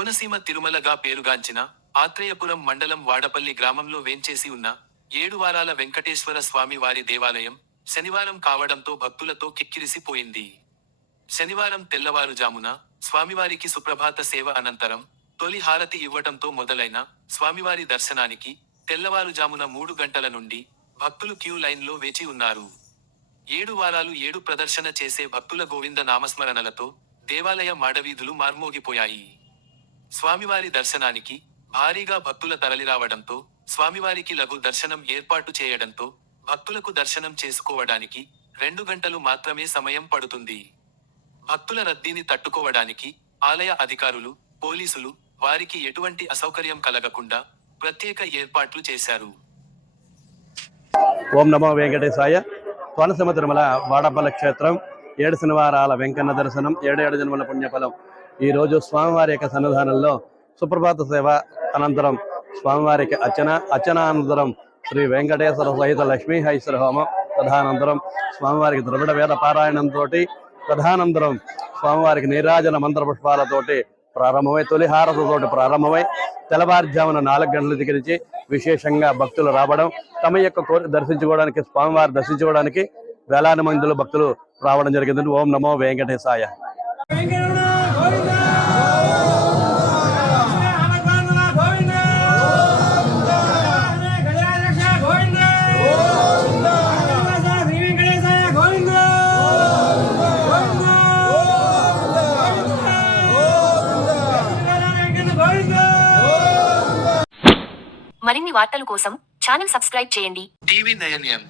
కోనసీమ తిరుమలగా పేరుగాంచిన ఆత్రేయపురం మండలం వాడపల్లి గ్రామంలో వేంచేసి ఉన్న 7 వారాల వెంకటేశ్వర స్వామి వారి దేవాలయం శనివారం కావడంతో భక్తులతో కిక్కిరిసిపోయింది. శనివారం తెల్లవారుజామున స్వామివారికి సుప్రభాత సేవ అనంతరం తొలి హారతి ఇవ్వటంతో మొదలైన స్వామివారి దర్శనానికి తెల్లవారుజామున 3 గంటల నుండి భక్తులు క్యూ లైన్లో వేచి ఉన్నారు. 7 వారాలు 7 ప్రదర్శన చేసే భక్తుల గోవింద నామస్మరణలతో దేవాలయ మాడవీధులు మార్మోగిపోయాయి. స్వామివారి దర్శనానికి భారీగా భక్తుల తరలిరావడంతో స్వామివారికి లఘు దర్శనం ఏర్పాటు చేయడంతో భక్తులకు దర్శనం చేసుకోవడానికి 2 గంటలు మాత్రమే సమయం పడుతుంది. భక్తుల రద్దీని తట్టుకోవడానికి ఆలయ అధికారులు, పోలీసులు వారికి ఎటువంటి అసౌకర్యం కలగకుండా ప్రత్యేక ఏర్పాట్లు చేశారు. ఓం నమో వెంకటేశాయ. కోనసీమ తిరుమల వాడపల్లి క్షేత్రం 7 శనివారాల వెంకన్న దర్శనం 7 జన్మల పుణ్యఫలం. ఈరోజు స్వామివారి యొక్క సన్నిధానంలో సుప్రభాత సేవ అనంతరం స్వామివారికి అర్చనానంతరం శ్రీ వెంకటేశ్వర సహిత లక్ష్మీ హైశ్వర హోమం, తదనంతరం స్వామివారికి ద్రవిడ వేద పారాయణంతో తదనంతరం స్వామివారికి నీరాజన మంత్ర పుష్పాలతోటి ప్రారంభమై తొలి హారతతోటి ప్రారంభమై తెల్లవారుజామున 4 గంటల దగ్గర నుంచి విశేషంగా భక్తులు రావడం, తమ యొక్క కోరిక దర్శించుకోవడానికి స్వామివారి దర్శించుకోవడానికి వేలాది మందిలో భక్తులు రావడం జరిగింది. ఓం నమో వెంకటేశాయ. మరిన్ని వార్తల కోసం ఛానల్ సబ్స్క్రైబ్ చేయండి. TV 9 M